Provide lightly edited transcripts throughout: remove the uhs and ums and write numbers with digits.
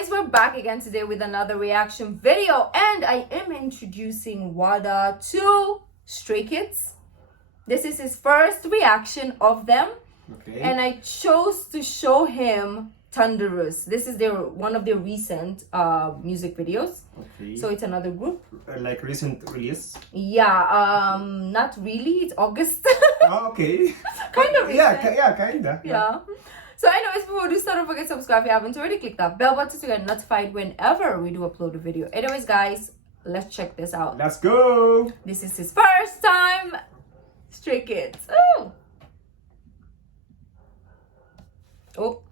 Anyways, we're back again today with another reaction video, and I am introducing Wada to Stray Kids. This is his first reaction of them, and I chose to show him Thunderous. This is one of their recent music videos. So it's another group. Like recent release? Yeah, not really. It's August. Oh, okay. Kind of recent. Kinda. Yeah. So anyways, before we start, don't forget to subscribe if you haven't already. Click that bell button to get notified whenever we do upload a video. Anyways, guys, let's check this out. Let's go. This is his first time. Stray Kids. Oh.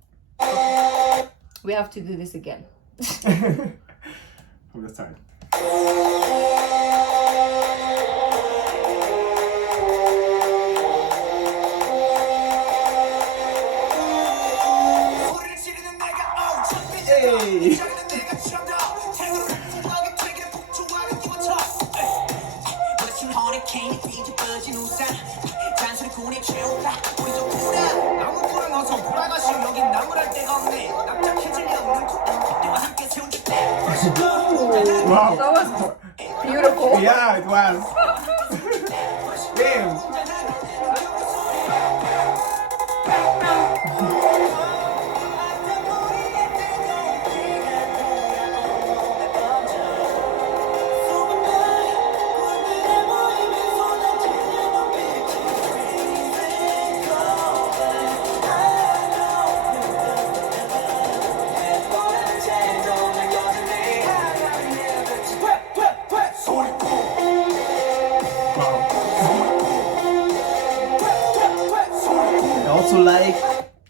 We have to do this again. From the start. Hey! Wow! That was beautiful. Yeah, it was. Damn!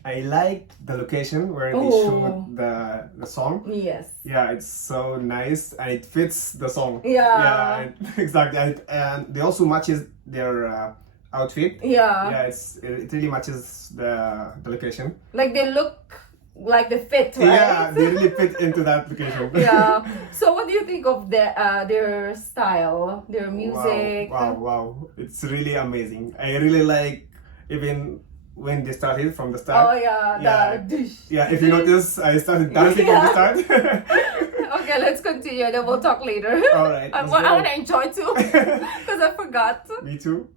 I like the location where they shoot the song. Yes. Yeah, it's so nice and it fits the song. Yeah. Yeah, exactly. And they also matches their outfit. Yeah. Yeah, it really matches the location. Like they look like they fit, right? Yeah, they really fit into that location. Yeah. So what do you think of their style, their music? Wow. It's really amazing. I really like even when they started from the start. Oh yeah. Yeah, if you notice, I started dancing from the start. Okay, let's continue. Then we'll talk later. All right. I want to enjoy too, because I forgot. Me too.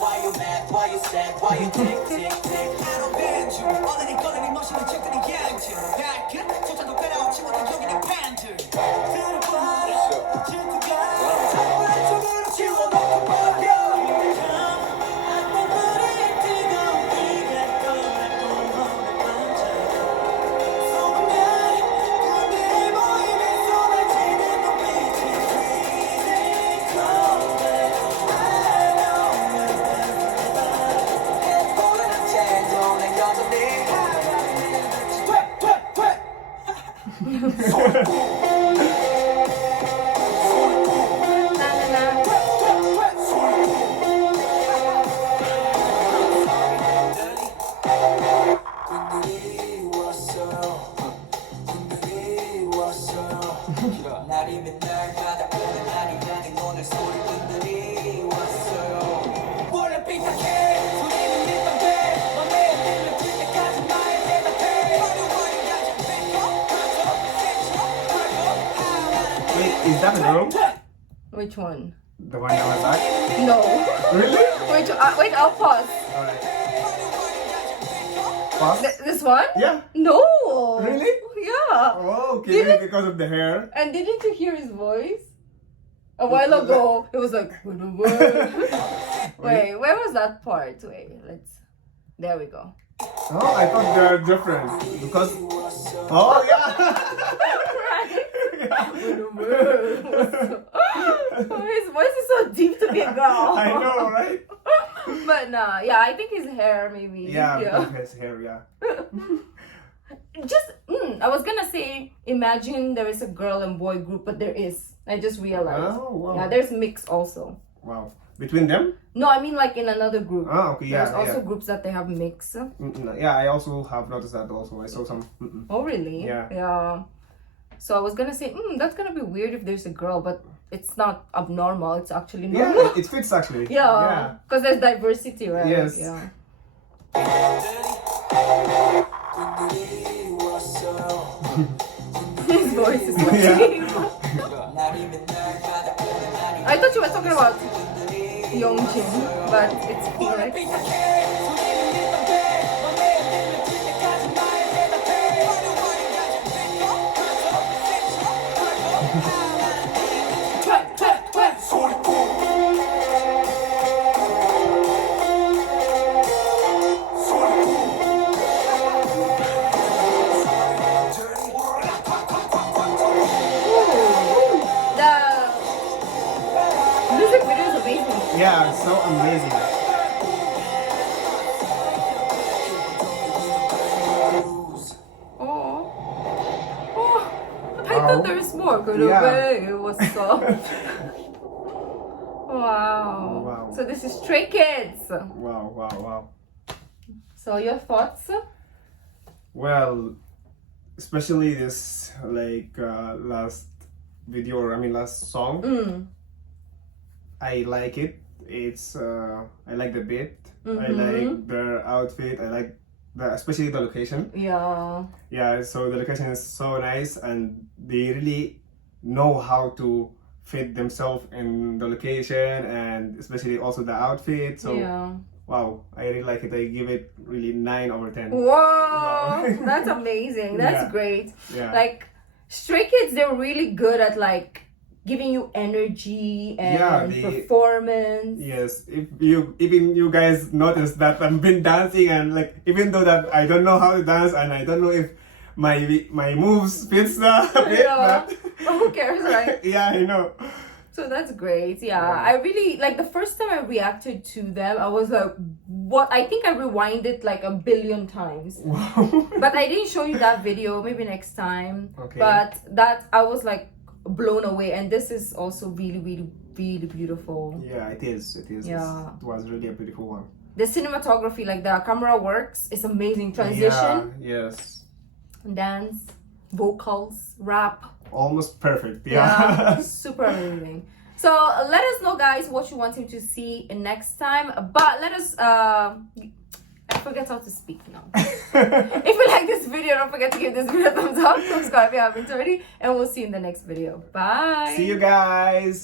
Why you mad? Why you sad? Why you tick tick tick? I don't bend you. 오늘이 꺼내니 멋있는 척들이 양치. 발끝 조차도 빼라오지 못한 여기는 밴드. 들어봐. 질투가 자꾸 안쪽으로 지워놓고 버려. Is that the room? Which one? The one that was back? No. Really? Wait, I'll pause. Alright. Pause? This one? Yeah. No. Really? Yeah. Oh, okay. Maybe because of the hair. And didn't you hear his voice? A while ago, it was like, wait, where was that part? Wait, there we go. Oh, I thought they're different. Because, oh yeah. Right? Yeah. His voice is so deep to be a girl. I know, right? But no, yeah, I think his hair maybe. Yeah, because his hair, yeah. Just, I was gonna say, imagine there is a girl and boy group, but there is. I just realized. Oh, wow. Yeah, there's mix also. Wow. Between them? No, I mean like in another group. Oh, okay, yeah. There's also yeah. groups that they have mix. Yeah, I also have noticed that also. I saw some. Oh, really? Yeah. Yeah. So I was gonna say, that's gonna be weird if there's a girl, but it's not abnormal. It's actually normal. Yeah, it fits actually. Yeah. Because there's diversity, right? Yes. Yeah. His voice is so Yeah. deep. I thought you were talking about Youngjin, but it's Felix. The music video is amazing. Yeah, so amazing. I thought there was more. Good Yeah. away. It was soft. Wow. Wow. So this is Stray Kids. Wow, wow, wow. So your thoughts? Well, especially this like last video, or I mean last song. I like it. It's I like the beat. I like their outfit. I like especially the location. Yeah. Yeah, so the location is so nice, and they really know how to fit themselves in the location, and especially also the outfit. So Yeah. wow, I really like it. I give it really 9 over 10. Whoa, Wow. that's amazing. That's Yeah. great. Yeah. Like Stray Kids, they're really good at like giving you energy and Yeah, they- performance. Yes, if even you guys notice that I've been dancing, and like even though that I don't know how to dance, and I don't know if my moves fits the bit, Yeah. but Who cares, right? yeah, I know. So that's great. Yeah, Yeah. I really like the first time I reacted to them. I was like, "What?" I think I rewinded like a billion times. Wow. But I didn't show you that video. Maybe next time. Okay. But that I was like blown away, and this is also really, really, really beautiful. Yeah, it is. It is. Yeah. It was really a beautiful one. The cinematography, like the camera works, is amazing. Transition, Yeah, yes. dance, vocals, rap. Almost perfect. Yeah, Yeah. super amazing. So let us know, guys, what you want him to see in next time. But let us. I forget how to speak now. If you like this video, don't forget to give this video a thumbs up. Subscribe if you haven't already, and we'll see you in the next video. Bye. See you guys.